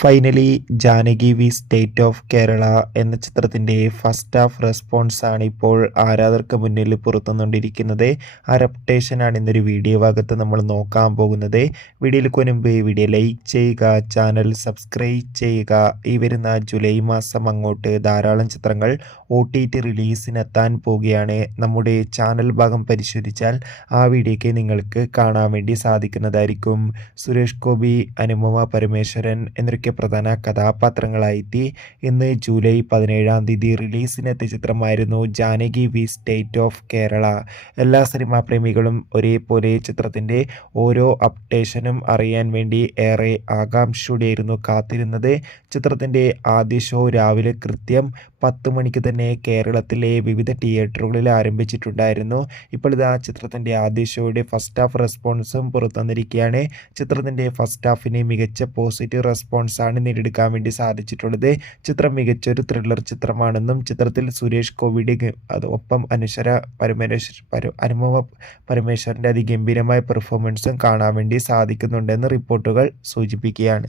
Finally Janaki V state of Kerala എന്ന ചിത്രത്തിൻ്റെ first half റെസ്പോൺസാണ് ഇപ്പോൾ ആരാധകർക്ക് മുന്നിൽ പുറത്തുകൊണ്ടിരിക്കുന്നത്. ആ റെപ്യൂട്ടേഷനാണ് ഇന്നൊരു വീഡിയോ ഭാഗത്ത് നമ്മൾ നോക്കാൻ പോകുന്നത്. വീഡിയോയിലേക്ക് മുൻപ് വീഡിയോ ലൈക്ക് ചെയ്യുക, ചാനൽ സബ്സ്ക്രൈബ് ചെയ്യുക. ഈ വരുന്ന ജൂലൈ മാസം അങ്ങോട്ട് ധാരാളം ചിത്രങ്ങൾ OTT റിലീസിനെത്താൻ പോവുകയാണ്. നമ്മുടെ ചാനൽ ഭാഗം പരിശോധിച്ചാൽ ആ വീഡിയോയ്ക്ക് നിങ്ങൾക്ക് കാണാൻ വേണ്ടി സാധിക്കുന്നതായിരിക്കും. സുരേഷ് ഗോപി, അനുപമ പരമേശ്വരൻ എന്നൊക്കെ പ്രധാന കഥാപാത്രങ്ങളായിട്ട് ഇന്ന് ജൂലൈ 17-ാം തീയതി റിലീസിനെത്തിയ ചിത്രമായിരുന്നു Janaki V state of Kerala. എല്ലാ സിനിമാ പ്രേമികളും ഒരേപോലെ ചിത്രത്തിൻ്റെ ഓരോ അപ്ഡേഷനും അറിയാൻ വേണ്ടി ഏറെ ആകാംക്ഷയോടെയായിരുന്നു കാത്തിരുന്നത്. ചിത്രത്തിൻ്റെ ആദ്യ ഷോ രാവിലെ കൃത്യം 10 മണിക്ക് തന്നെ കേരളത്തിലെ വിവിധ തിയേറ്ററുകളിൽ ആരംഭിച്ചിട്ടുണ്ടായിരുന്നു. ഇപ്പോൾ ഇതാ ചിത്രത്തിൻ്റെ ആദ്യ ഷോയുടെ ഫസ്റ്റ് ഹാഫ് റെസ്പോൺസും പുറത്തുവന്നിരിക്കുകയാണ്. ചിത്രത്തിൻ്റെ ഫസ്റ്റ് ഹാഫിന് മികച്ച പോസിറ്റീവ് റെസ്പോൺസാണ് നേടിയെടുക്കാൻ വേണ്ടി സാധിച്ചിട്ടുള്ളത്. ചിത്രം മികച്ചൊരു ത്രില്ലർ ചിത്രമാണെന്നും ചിത്രത്തിൽ സുരേഷ് ഗോപിയുടെ ഒപ്പം അനുപമ പരമേശ്വരൻ്റെ അതിഗംഭീരമായ പെർഫോമൻസും കാണാൻ വേണ്ടി സാധിക്കുന്നുണ്ടെന്ന് റിപ്പോർട്ടുകൾ സൂചിപ്പിക്കുകയാണ്.